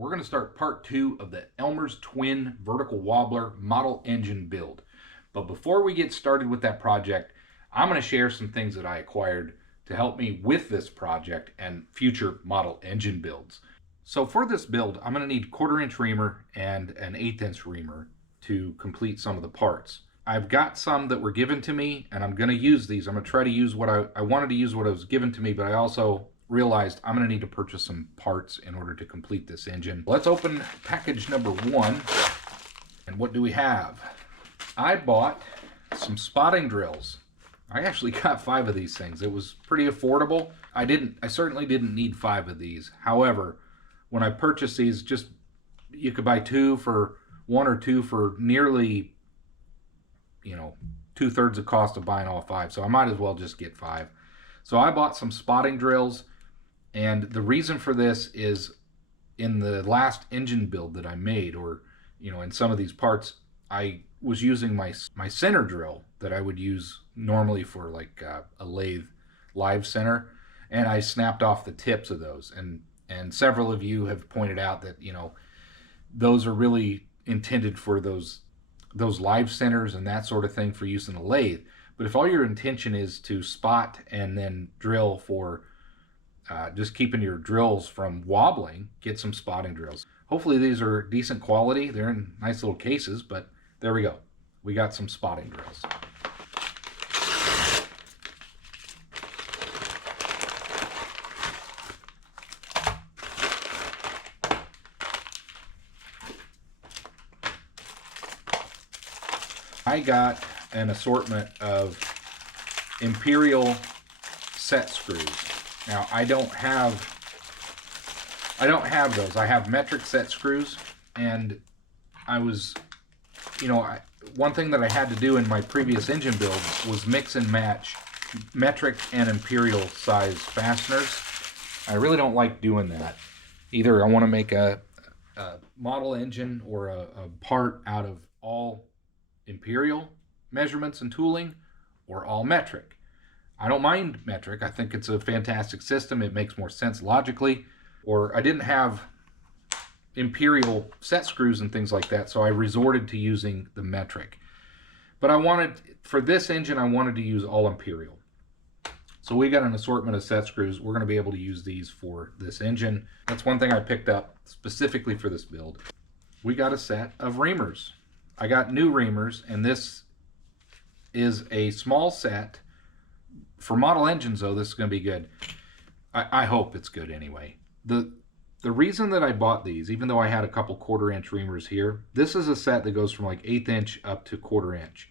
We're going to start part 2 of the Elmer's Twin Vertical Wobbler model engine build. But before we get started with that project, I'm going to share some things that I acquired to help me with this project and future model engine builds. So for this build, I'm going to need 1/4-inch reamer and an 1/8-inch reamer to complete some of the parts. I've got some that were given to me, and I'm going to use these. I'm going to try to use what I wanted to use what was given to me, but I also realized I'm going to need to purchase some parts in order to complete this engine. Let's open package number 1. And what do we have? I bought some spotting drills. I actually got 5 of these things. It was pretty affordable. I certainly didn't need 5 of these. However, when I purchased these, you could buy 2 for 1 or 2 for nearly, 2/3 the cost of buying all 5. So I might as well just get 5. So I bought some spotting drills. And the reason for this is in the last engine build that I made, or in some of these parts, I was using my center drill that I would use normally for like a lathe live center, and I snapped off the tips of those. And several of you have pointed out that those are really intended for those live centers and that sort of thing for use in a lathe. But if all your intention is to spot and then drill for just keeping your drills from wobbling, get some spotting drills. Hopefully these are decent quality. They're in nice little cases, but there we go. We got some spotting drills. I got an assortment of Imperial set screws. Now I don't have those. I have metric set screws, and I was, one thing that I had to do in my previous engine build was mix and match metric and imperial size fasteners. I really don't like doing that. Either I want to make a model engine or a part out of all imperial measurements and tooling, or all metric. I don't mind metric. I think it's a fantastic system. It makes more sense logically. Or I didn't have imperial set screws and things like that, so I resorted to using the metric. But for this engine, I wanted to use all imperial. So we got an assortment of set screws. We're going to be able to use these for this engine. That's one thing I picked up specifically for this build. We got a set of reamers. I got new reamers, and this is a small set. For model engines, though, this is going to be good. I hope it's good anyway. The reason that I bought these, even though I had a couple 1/4-inch reamers here, this is a set that goes from like 1/8 inch up to 1/4 inch.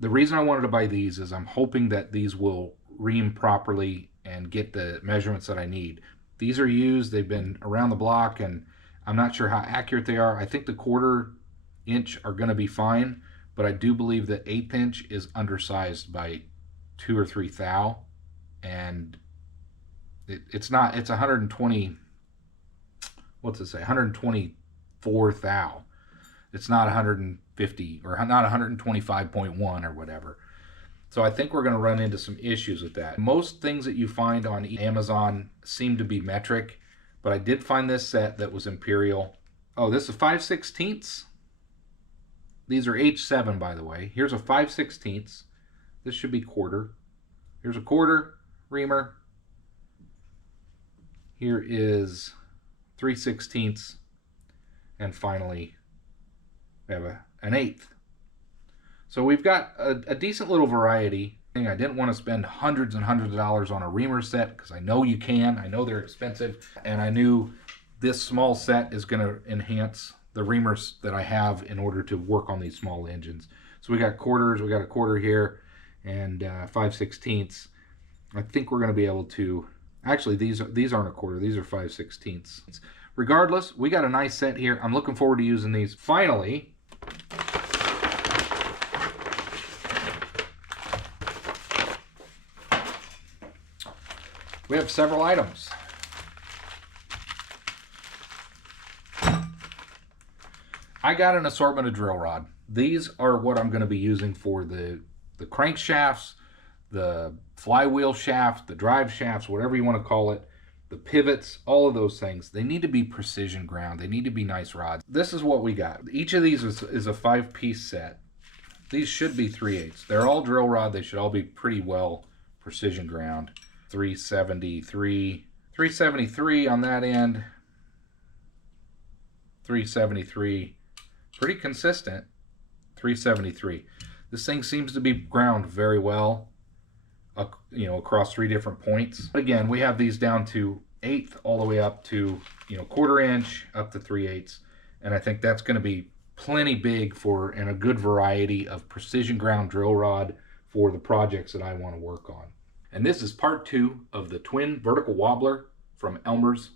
The reason I wanted to buy these is I'm hoping that these will ream properly and get the measurements that I need. These are used, they've been around the block, and I'm not sure how accurate they are. I think the 1/4 inch are going to be fine, but I do believe that 1/8 inch is undersized by 2 or 3 thou, and it's 120, what's it say, 124 thou. It's not 150 or not 125.1 or whatever. So I think we're going to run into some issues with that. Most things that you find on Amazon seem to be metric, but I did find this set that was imperial. Oh, this is 5/16. These are H7, by the way. Here's a 5/16. This should be 1/4. Here's a 1/4 reamer. Here is 3/16. And finally, we have an 1/8. So we've got a decent little variety. I didn't want to spend hundreds and hundreds of dollars on a reamer set, because I know you can. I know they're expensive. And I knew this small set is going to enhance the reamers that I have in order to work on these small engines. So we got 1/4s, we got a 1/4 here, and 5/16. I think we're going to be able to, actually these aren't a 1/4, these are 5/16. Regardless, we got a nice set here. I'm looking forward to using these. Finally, we have several items. I got an assortment of drill rod. These are what I'm going to be using for the crankshafts, the flywheel shaft, the drive shafts, whatever you want to call it. the pivots, all of those things, they need to be precision ground. They need to be nice rods. This is what we got. Each of these is a 5-piece set. These should be 3/8. They're all drill rod. They should all be pretty well precision ground. 373 on that end. 373. Pretty consistent. 373. This thing seems to be ground very well, across 3 different points. Again, we have these down to 1/8 all the way up to 1/4 inch up to 3/8, and I think that's going to be plenty big and a good variety of precision ground drill rod for the projects that I want to work on. And this is part 2 of the Twin Vertical Wobbler from Elmer's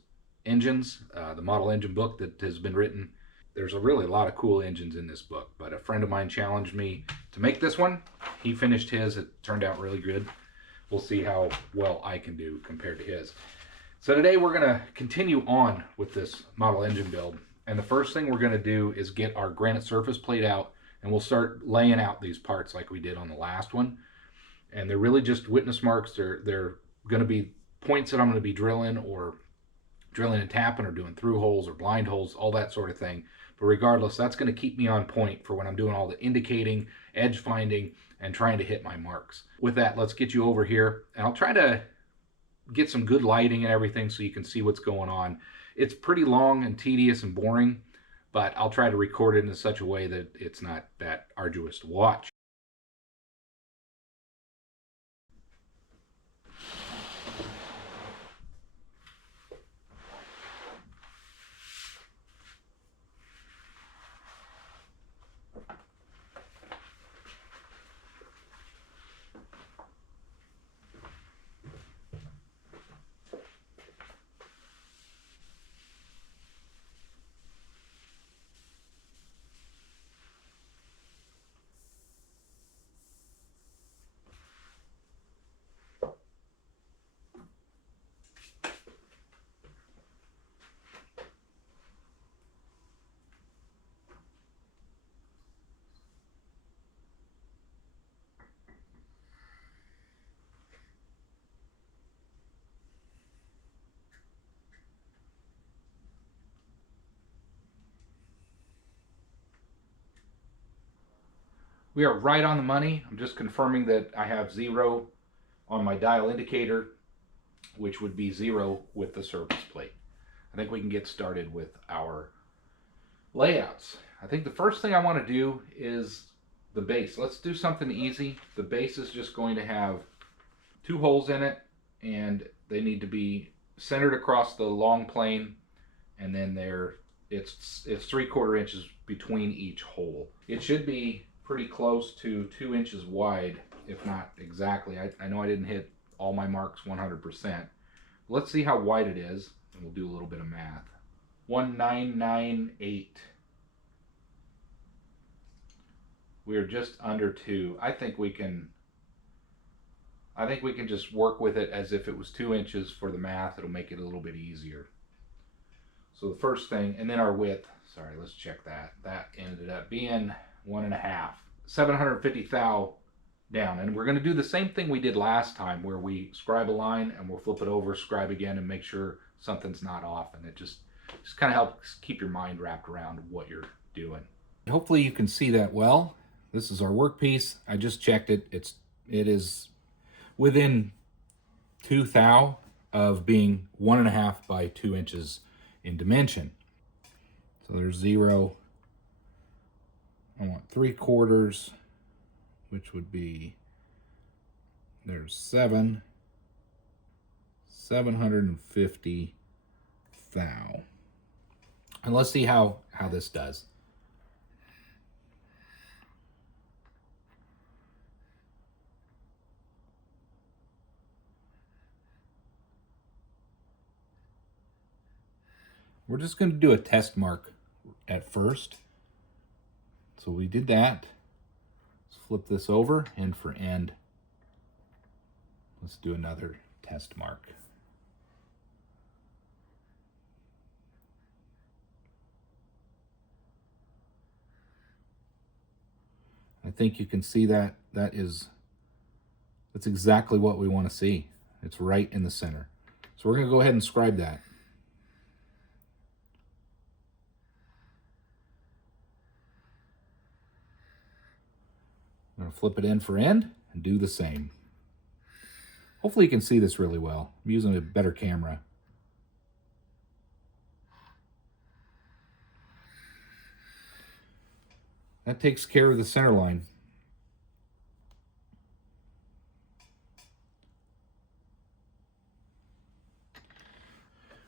Engines, the model engine book that has been written. There's a lot of cool engines in this book, but a friend of mine challenged me to make this one. He finished his. It turned out really good. We'll see how well I can do compared to his. So today we're going to continue on with this model engine build. And the first thing we're going to do is get our granite surface plate out, and we'll start laying out these parts like we did on the last one. And they're really just witness marks. They're going to be points that I'm going to be drilling and tapping or doing through holes or blind holes, all that sort of thing. But regardless, that's going to keep me on point for when I'm doing all the indicating, edge finding, and trying to hit my marks. With that, let's get you over here, and I'll try to get some good lighting and everything so you can see what's going on. It's pretty long and tedious and boring, but I'll try to record it in such a way that it's not that arduous to watch. We are right on the money. I'm just confirming that I have 0 on my dial indicator, which would be 0 with the surface plate. I think we can get started with our layouts. I think the first thing I want to do is the base. Let's do something easy. The base is just going to have 2 holes in it, and they need to be centered across the long plane, and then it's 3/4 inches between each hole. It should be pretty close to 2 inches wide, if not exactly. I know I didn't hit all my marks 100%. Let's see how wide it is, and we'll do a little bit of math. 1998. We are just under 2. I think we can just work with it as if it was 2 inches for the math. It'll make it a little bit easier. So the first thing, and then our width, sorry, let's check that. That ended up being 1.5. 750 thou down. And we're going to do the same thing we did last time, where we scribe a line and we'll flip it over, scribe again, and make sure something's not off. And it just kind of helps keep your mind wrapped around what you're doing. Hopefully you can see that well. This is our workpiece. I just checked it. It is within 2 thou of being 1.5 by 2 inches in dimension. So there's 0. I want 3/4, which would be, there's 750 thou. And let's see how this does. We're just going to do a test mark at first. So we did that. Let's flip this over, end for end. Let's do another test mark. I think you can see that. That's exactly what we want to see. It's right in the center. So we're going to go ahead and scribe that. I'm going to flip it end for end and do the same. Hopefully you can see this really well. I'm using a better camera. That takes care of the center line.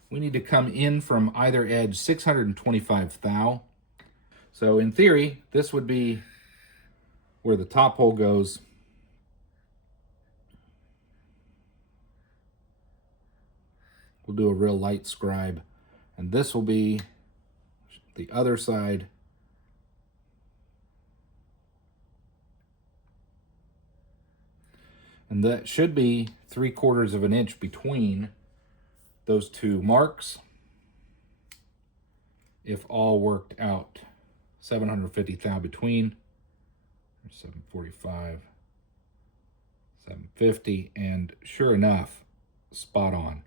We need to come in from either edge 625 thou. So in theory, this would be where the top hole goes. We'll do a real light scribe. And this will be the other side. And that should be 3/4 of an inch between those two marks, if all worked out. 750 thou between, 745, 750, and sure enough, spot on.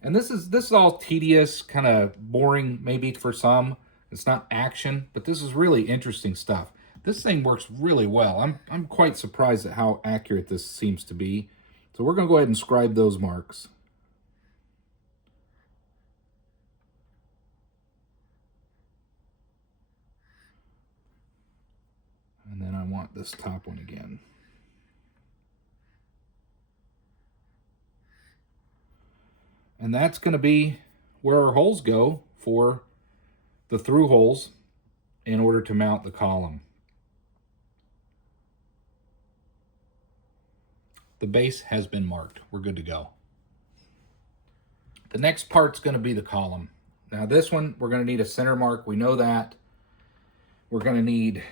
And this is all tedious, kind of boring maybe for some. It's not action, but this is really interesting stuff. This thing works really well. I'm quite surprised at how accurate this seems to be. So we're going to go ahead and scribe those marks. And then I want this top one again. And that's going to be where our holes go for the through holes in order to mount the column. The base has been marked. We're good to go. The next part's going to be the column. Now this one, we're going to need a center mark. We know that. We're going to need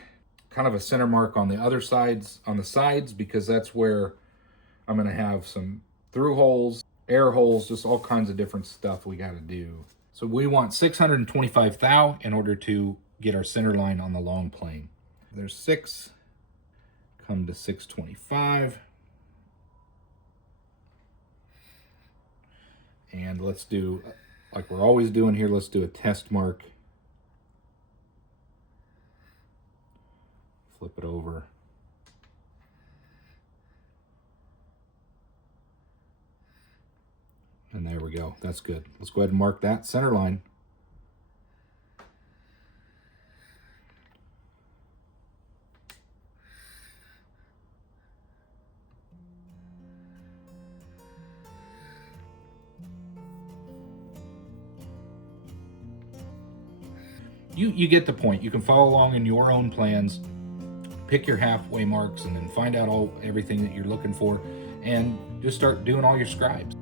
kind of a center mark on the other sides, on the sides, because that's where I'm going to have some through holes, air holes, just all kinds of different stuff we got to do. So we want 625 thou in order to get our center line on the long plane. There's 6, come to 625. And let's do, like we're always doing here, let's do a test mark. Flip it over. And there we go. That's good. Let's go ahead and mark that center line. You get the point. You can follow along in your own plans, pick your halfway marks, and then find out everything that you're looking for, and just start doing all your scribes.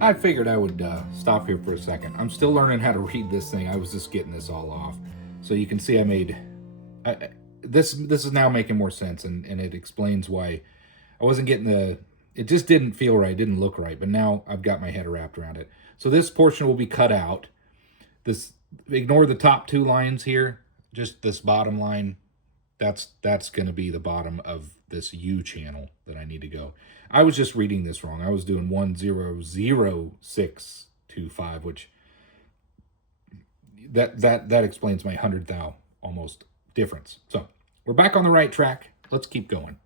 I figured I would stop here for a second. I'm still learning how to read this thing. I was just getting this all off. So you can see I made... this is now making more sense, and it explains why I wasn't getting the... It just didn't feel right, didn't look right, but now I've got my head wrapped around it. So this portion will be cut out. Ignore the top 2 lines here, just this bottom line. That's going to be the bottom of this U channel that I need to go. I was just reading this wrong. I was doing 1,00625, which that explains my 100 thou almost difference. So we're back on the right track. Let's keep going.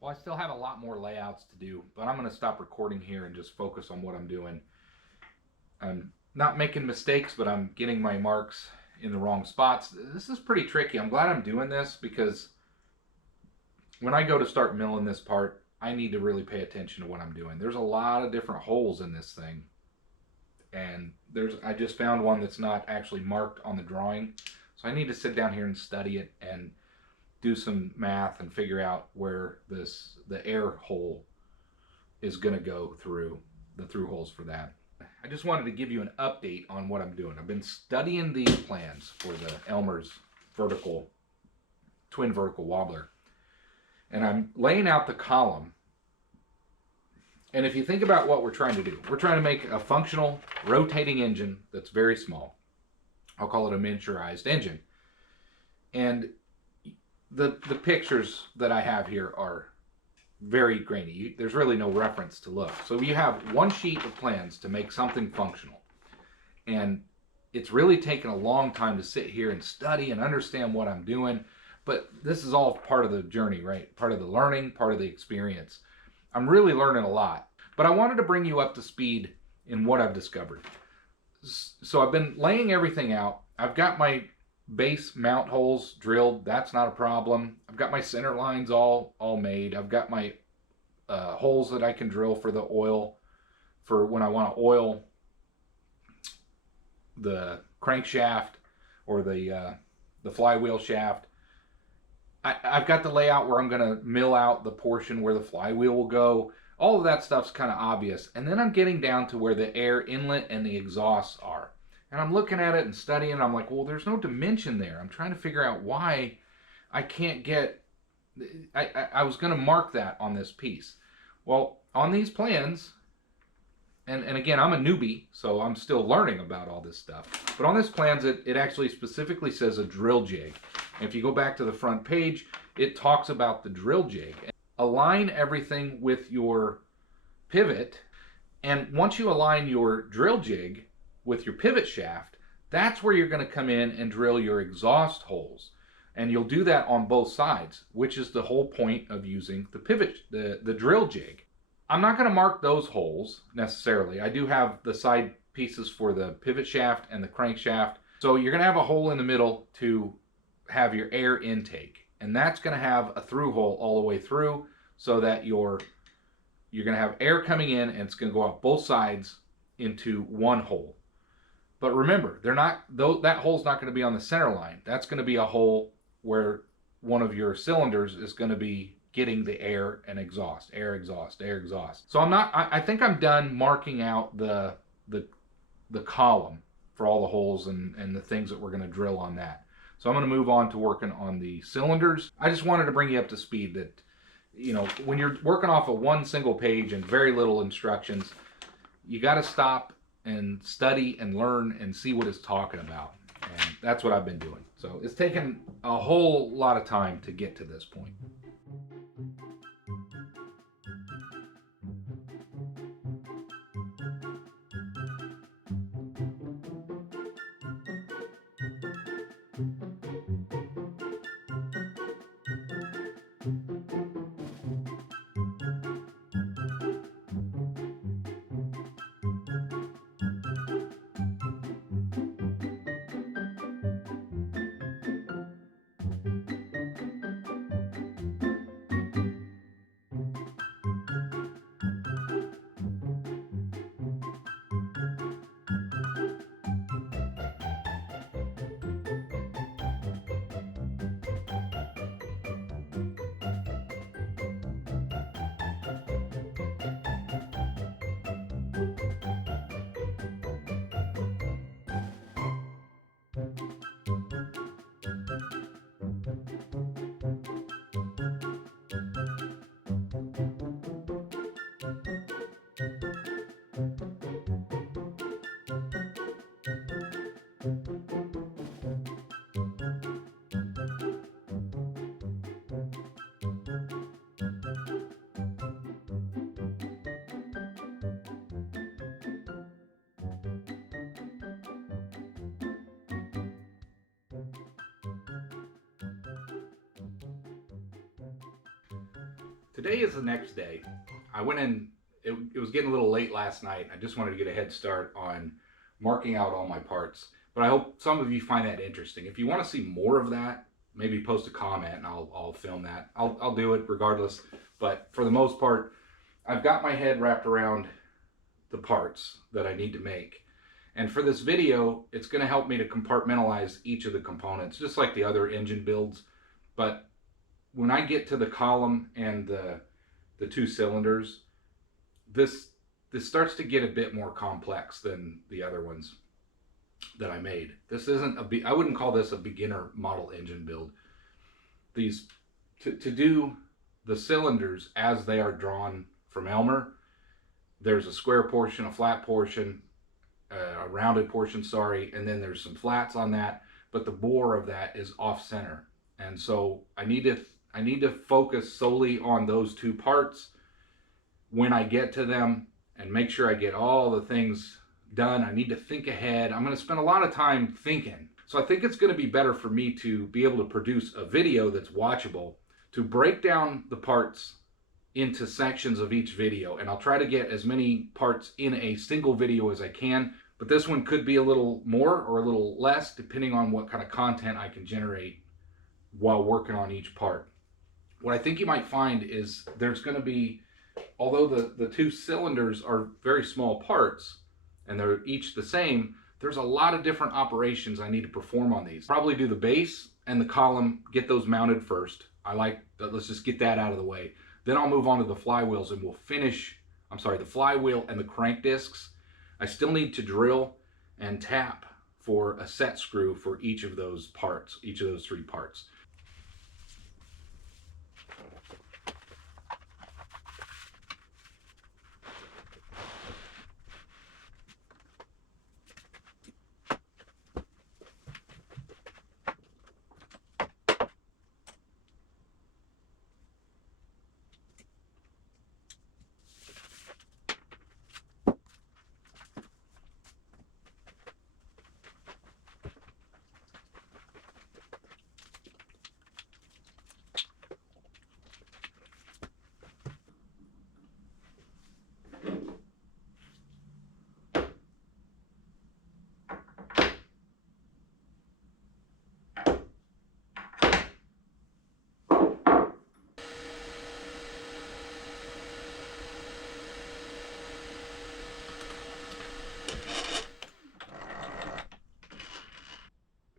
Well, I still have a lot more layouts to do, but I'm going to stop recording here and just focus on what I'm doing. I'm not making mistakes, but I'm getting my marks in the wrong spots. This is pretty tricky. I'm glad I'm doing this because when I go to start milling this part, I need to really pay attention to what I'm doing. There's a lot of different holes in this thing. And I just found one that's not actually marked on the drawing. So I need to sit down here and study it and do some math and figure out where the air hole is going to go through, the through holes for that. I just wanted to give you an update on what I'm doing. I've been studying these plans for the Elmer's Twin Vertical Wobbler. And I'm laying out the column. And if you think about what we're trying to do, we're trying to make a functional rotating engine that's very small. I'll call it a miniaturized engine. And the pictures that I have here are very grainy. There's really no reference to look. So you have one sheet of plans to make something functional. And it's really taken a long time to sit here and study and understand what I'm doing. But this is all part of the journey, right? Part of the learning, part of the experience. I'm really learning a lot. But I wanted to bring you up to speed in what I've discovered. So I've been laying everything out. I've got my base mount holes drilled. That's not a problem. I've got my center lines all made. I've got my holes that I can drill for the oil, for when I want to oil the crankshaft or the flywheel shaft. I've got the layout where I'm going to mill out the portion where the flywheel will go. All of that stuff's kind of obvious. And then I'm getting down to where the air inlet and the exhausts are. And I'm looking at it and studying, and I'm like, well, there's no dimension there. I'm trying to figure out why I can't get... I was going to mark that on this piece. Well, on these plans, and again, I'm a newbie, so I'm still learning about all this stuff. But on this plans, it actually specifically says a drill jig. And if you go back to the front page, it talks about the drill jig. Align everything with your pivot, and once you align your drill jig with your pivot shaft, that's where you're going to come in and drill your exhaust holes. And you'll do that on both sides, which is the whole point of using the pivot, the drill jig. I'm not going to mark those holes necessarily. I do have the side pieces for the pivot shaft and the crankshaft. So you're going to have a hole in the middle to have your air intake. And that's going to have a through hole all the way through, so that you're going to have air coming in, and it's going to go out both sides into one hole. But remember, that hole's not going to be on the center line. That's going to be a hole where one of your cylinders is going to be getting the air and exhaust, air, exhaust, air, exhaust. So I think I'm done marking out the column for all the holes and the things that we're going to drill on that. So I'm going to move on to working on the cylinders. I just wanted to bring you up to speed that, you know, when you're working off of one single page and very little instructions, you got to stop and study and learn and see what it's talking about. And that's what I've been doing. So it's taken a whole lot of time to get to this point. Today is the next day. I went in, it was getting a little late last night. I just wanted to get a head start on marking out all my parts. But I hope some of you find that interesting. If you want to see more of that, maybe post a comment and I'll film that. I'll do it regardless. But for the most part, I've got my head wrapped around the parts that I need to make. And for this video, it's going to help me to compartmentalize each of the components, just like the other engine builds. But when I get to the column and the two cylinders, this starts to get a bit more complex than the other ones that I made. This isn't I wouldn't call this a beginner model engine build. These, to do the cylinders as they are drawn from Elmer, there's a square portion, a flat portion, a rounded portion, sorry, and then there's some flats on that, but the bore of that is off center. And so I need to focus solely on those two parts when I get to them and make sure I get all the things done. I need to think ahead. I'm going to spend a lot of time thinking. So I think it's going to be better for me to be able to produce a video that's watchable, to break down the parts into sections of each video, and I'll try to get as many parts in a single video as I can, but this one could be a little more or a little less depending on what kind of content I can generate while working on each part. What I think you might find is there's going to be, although the two cylinders are very small parts and they're each the same, there's a lot of different operations I need to perform on these. Probably do the base and the column, get those mounted first. Let's just get that out of the way. Then I'll move on to the flywheels and we'll finish, the flywheel and the crank disks. I still need to drill and tap for a set screw for each of those parts, each of those three parts.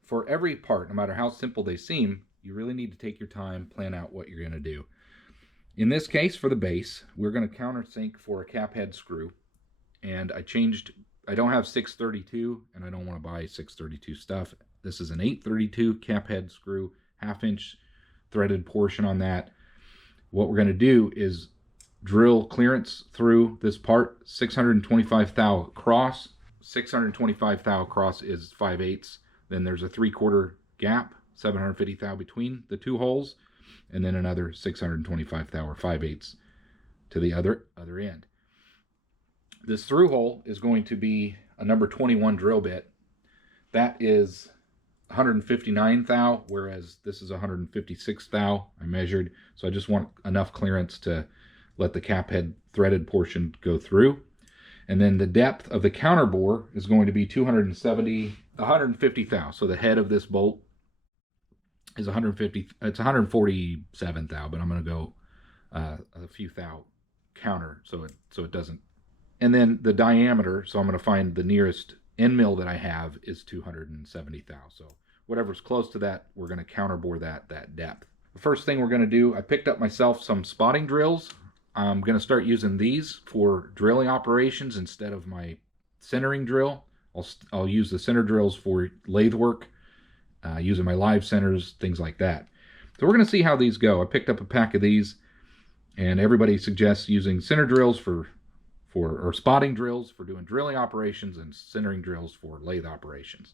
For every part, no matter how simple they seem, you really need to take your time, plan out what you're going to do. In this case, for the base, we're going to countersink for a cap head screw. And I don't have 632, and I don't want to buy 632 stuff. This is an 832 cap head screw, 1/2 inch threaded portion on that. What we're going to do is drill clearance through this part, 625 thou across. 625 thou across is 5/8. Then there's a 3/4 gap, 750 thou between the two holes, and then another 625 thou or 5/8 to the other end. This through hole is going to be a number 21 drill bit. That is 159 thou, whereas this is 156 thou I measured. So I just want enough clearance to let the cap head threaded portion go through. And then the depth of the counter bore is going to be 150 thou. So the head of this bolt is 150. It's 147 thou, but I'm going to go a few thou counter so it doesn't. And then the diameter. So I'm going to find the nearest end mill that I have is 270 thou. So whatever's close to that, we're going to counter bore that depth. The first thing we're going to do, I picked up myself some spotting drills. I'm going to start using these for drilling operations instead of my centering drill. I'll use the center drills for lathe work, using my live centers, things like that. So we're going to see how these go. I picked up a pack of these, and everybody suggests using center drills or spotting drills for doing drilling operations and centering drills for lathe operations.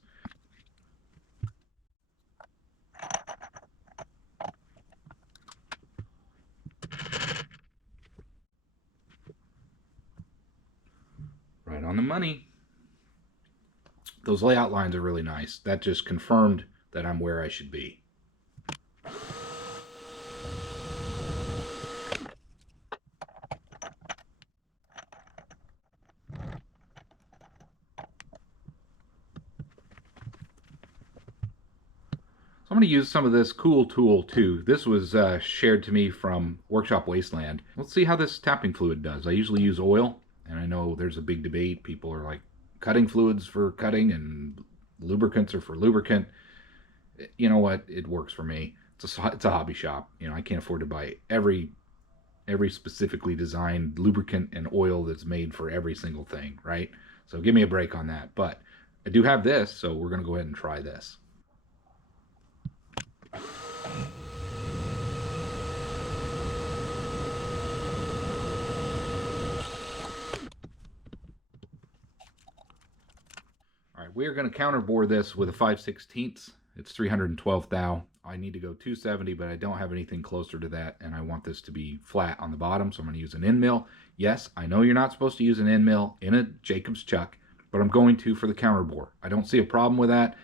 Right on the money. Those layout lines are really nice. That just confirmed that I'm where I should be. So I'm going to use some of this cool tool too. This was shared to me from Workshop Wasteland. Let's see how this tapping fluid does. I usually use oil, and I know there's a big debate. People are like, cutting fluids for cutting and lubricants are for lubricant. You know what? It works for me. It's a hobby shop. You know, I can't afford to buy every specifically designed lubricant and oil that's made for every single thing, right? So give me a break on that. But I do have this, so we're going to go ahead and try this. All right, we are going to counterbore this with a 5/16. It's 312 thou. I need to go 270, but I don't have anything closer to that, and I want this to be flat on the bottom, so I'm going to use an end mill. Yes, I know you're not supposed to use an end mill in a Jacobs chuck, but I'm going to for the counterbore. I don't see a problem with that.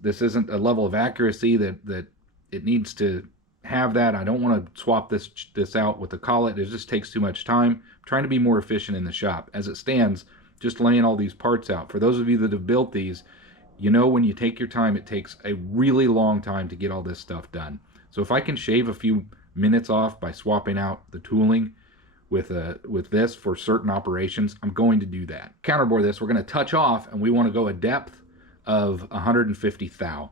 This isn't a level of accuracy that it needs to have that. I don't want to swap this out with the collet. It just takes too much time. I'm trying to be more efficient in the shop. As it stands, just laying all these parts out. For those of you that have built these, you know when you take your time, it takes a really long time to get all this stuff done. So if I can shave a few minutes off by swapping out the tooling with this for certain operations, I'm going to do that. Counterbore this, we're going to touch off, and we want to go a depth of 150 thou.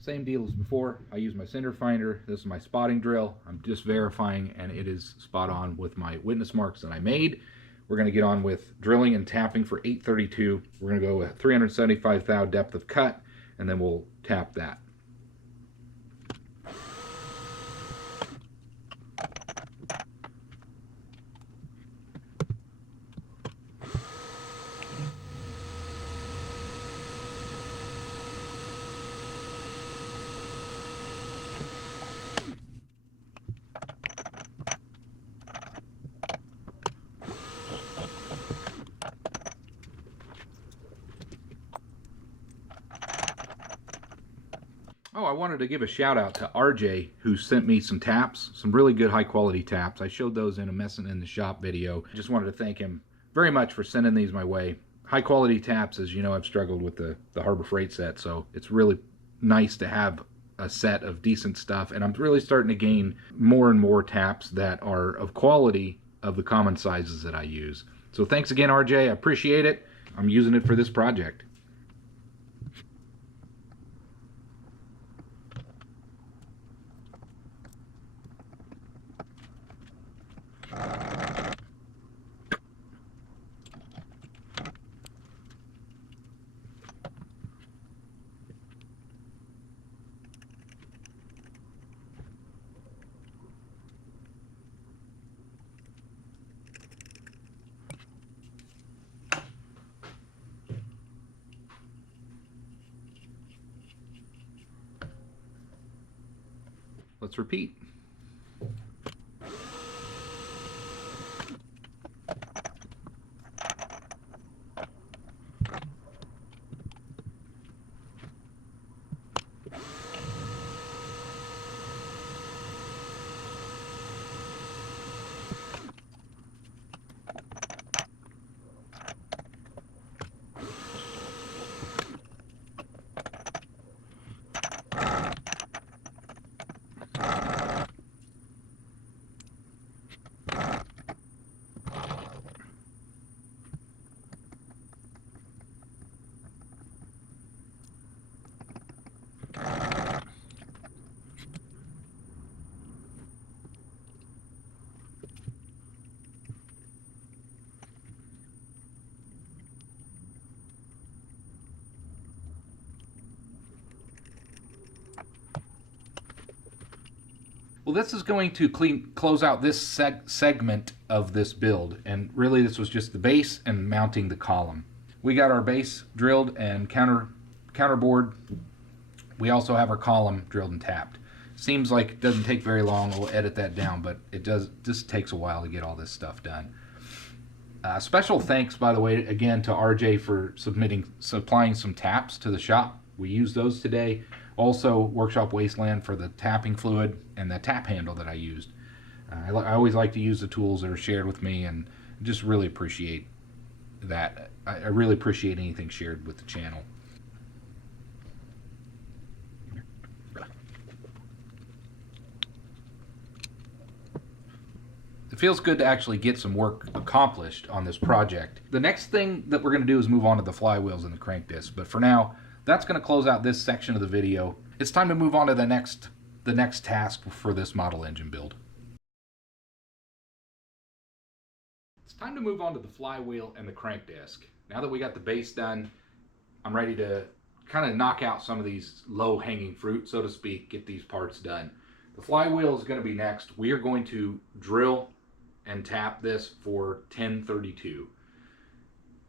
Same deal as before. I use my cinder finder. This is my spotting drill. I'm just verifying, and it is spot on with my witness marks that I made. We're going to get on with drilling and tapping for 832. We're going to go with 375 thou depth of cut, and then we'll tap that. Oh, I wanted to give a shout out to RJ, who sent me some taps, some really good high quality taps. I showed those in a Messin' in the Shop video. I just wanted to thank him very much for sending these my way. High quality taps, as you know, I've struggled with the Harbor Freight set, so it's really nice to have a set of decent stuff, and I'm really starting to gain more and more taps that are of quality of the common sizes that I use. So thanks again, RJ. I appreciate it. I'm using it for this project. Let's repeat. Well, this is going to close out this segment of this build, and really this was just the base and mounting the column. We got our base drilled and counterboard. We also have our column drilled and tapped. Seems like it doesn't take very long. We'll edit that down, but it just takes a while to get all this stuff done. Special thanks, by the way, again to RJ for supplying some taps to the shop. We used those today. Also, Workshop Wasteland for the tapping fluid and the tap handle that I used. I always like to use the tools that are shared with me, and just really appreciate that. I really appreciate anything shared with the channel. It feels good to actually get some work accomplished on this project. The next thing that we're going to do is move on to the flywheels and the crank discs, but for now, that's going to close out this section of the video. It's time to move on to the next task for this model engine build. It's time to move on to the flywheel and the crank disc. Now that we got the base done, I'm ready to kind of knock out some of these low-hanging fruit, so to speak, get these parts done. The flywheel is going to be next. We are going to drill and tap this for 1032.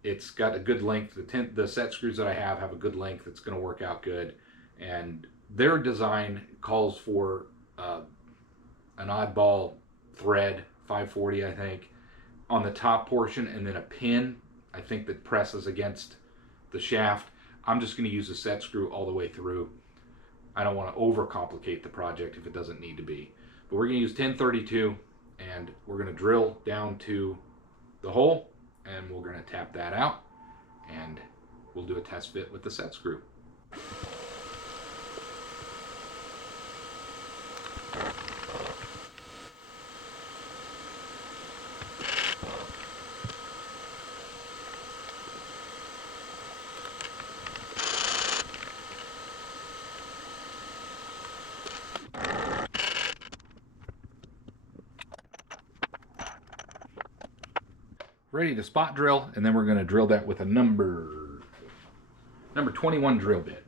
It's got a good length. The set screws that I have a good length. It's going to work out good. And their design calls for an oddball thread, 540 I think, on the top portion, and then a pin, I think, that presses against the shaft. I'm just going to use a set screw all the way through. I don't want to overcomplicate the project if it doesn't need to be. But we're going to use 1032, and we're going to drill down to the hole, and we're going to tap that out, and we'll do a test fit with the set screw. Ready to spot drill, and then we're going to drill that with a number 21 drill bit.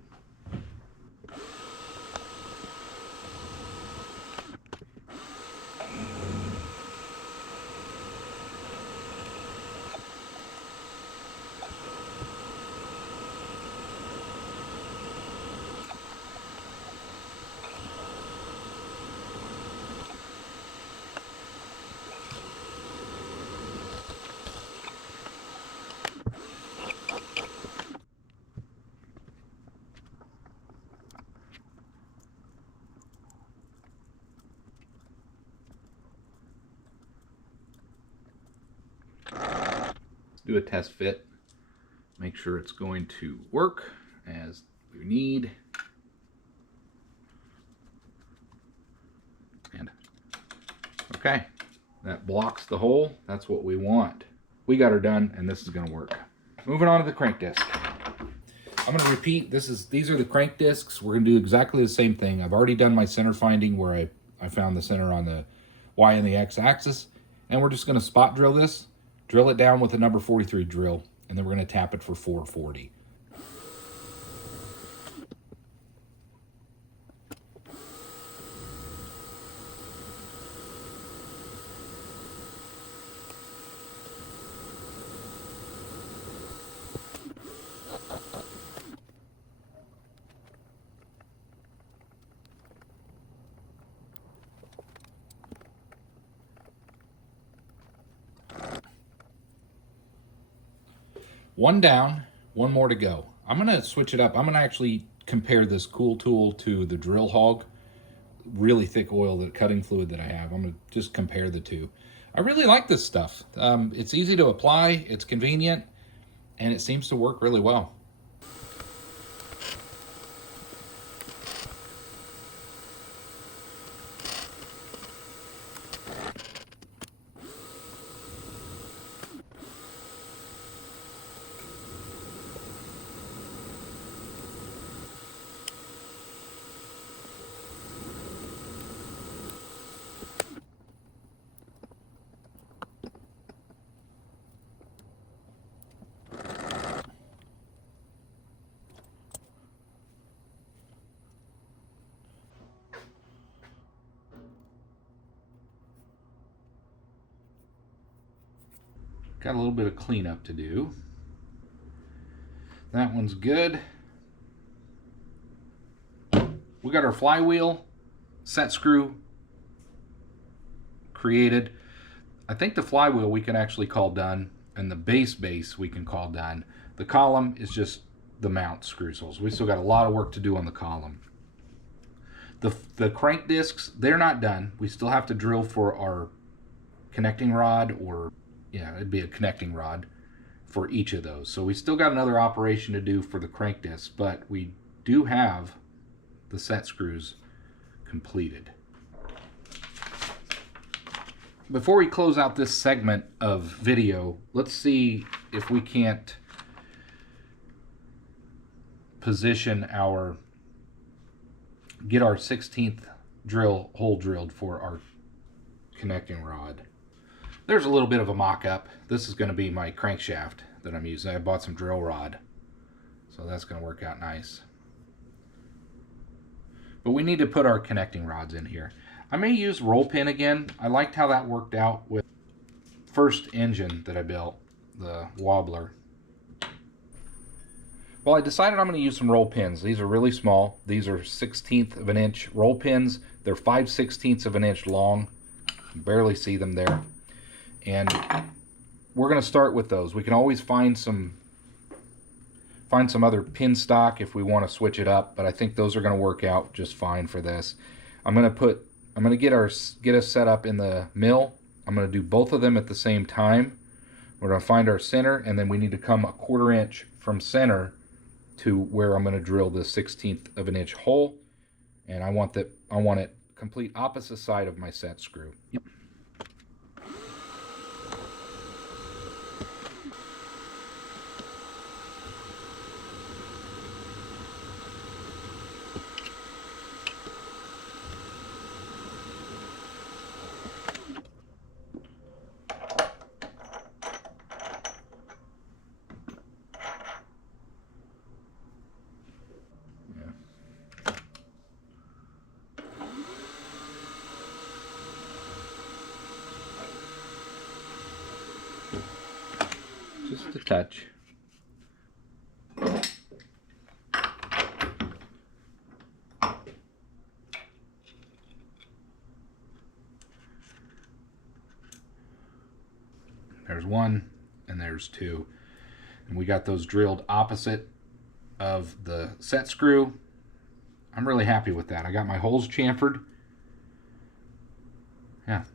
Do a test fit, make sure it's going to work as we need, and okay, that blocks the hole. That's what we want. We got her done, and this is going to work. Moving on to the crank disc. I'm going to repeat, these are the crank discs. We're going to do exactly the same thing. I've already done my center finding where I found the center on the Y and the X axis, and we're just going to spot drill this. Drill it down with a number 43 drill, and then we're going to tap it for 440. One down, one more to go. I'm gonna switch it up. I'm gonna actually compare this cool tool to the drill hog, really thick oil, the cutting fluid that I have. I'm gonna just compare the two. I really like this stuff. It's easy to apply, it's convenient, and it seems to work really well. Got a little bit of cleanup to do. That one's good. We got our flywheel set screw created. I think the flywheel we can actually call done, and the base we can call done. The column is just the mount screw holes. We still got a lot of work to do on the column. The crank discs, they're not done. We still have to drill for our connecting rod, or yeah, it'd be a connecting rod for each of those. So we still got another operation to do for the crank discs, but we do have the set screws completed. Before we close out this segment of video, let's see if we can't position get our 16th hole drilled for our connecting rod. There's a little bit of a mock-up. This is going to be my crankshaft that I'm using. I bought some drill rod, so that's going to work out nice. But we need to put our connecting rods in here. I may use roll pin again. I liked how that worked out with first engine that I built, the wobbler. Well, I decided I'm going to use some roll pins. These are really small. These are 1/16 of an inch roll pins. They're 5/16 of an inch long. You can barely see them there. And we're going to start with those. We can always find some other pin stock if we want to switch it up, but I think those are going to work out just fine for this. I'm going to get us set up in the mill. I'm going to do both of them at the same time. We're going to find our center, and then we need to come 1/4 inch from center to where I'm going to drill the 1/16 of an inch hole, and I want it complete opposite side of my set screw. Yep. Just a touch. There's one and there's two. And we got those drilled opposite of the set screw. I'm really happy with that. I got my holes chamfered. Yeah,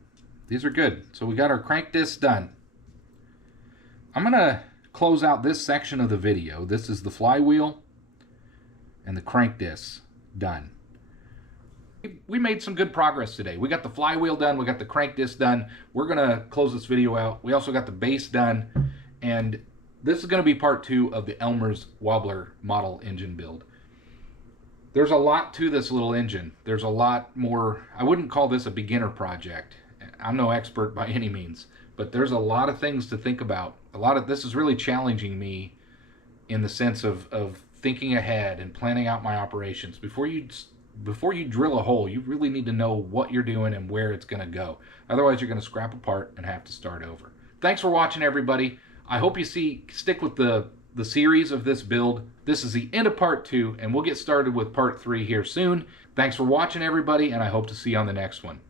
these are good. So we got our crank discs done. I'm going to close out this section of the video. This is the flywheel and the crank discs done. We made some good progress today. We got the flywheel done. We got the crank disc done. We're going to close this video out. We also got the base done. And this is going to be part 2 of the Elmer's Wobbler model engine build. There's a lot to this little engine. There's a lot more. I wouldn't call this a beginner project. I'm no expert by any means, but there's a lot of things to think about. This is really challenging me in the sense of thinking ahead and planning out my operations. Before you drill a hole, you really need to know what you're doing and where it's going to go. Otherwise, you're going to scrap apart and have to start over. Thanks for watching, everybody. I hope you stick with the series of this build. This is the end of part 2, and we'll get started with part 3 here soon. Thanks for watching, everybody, and I hope to see you on the next one.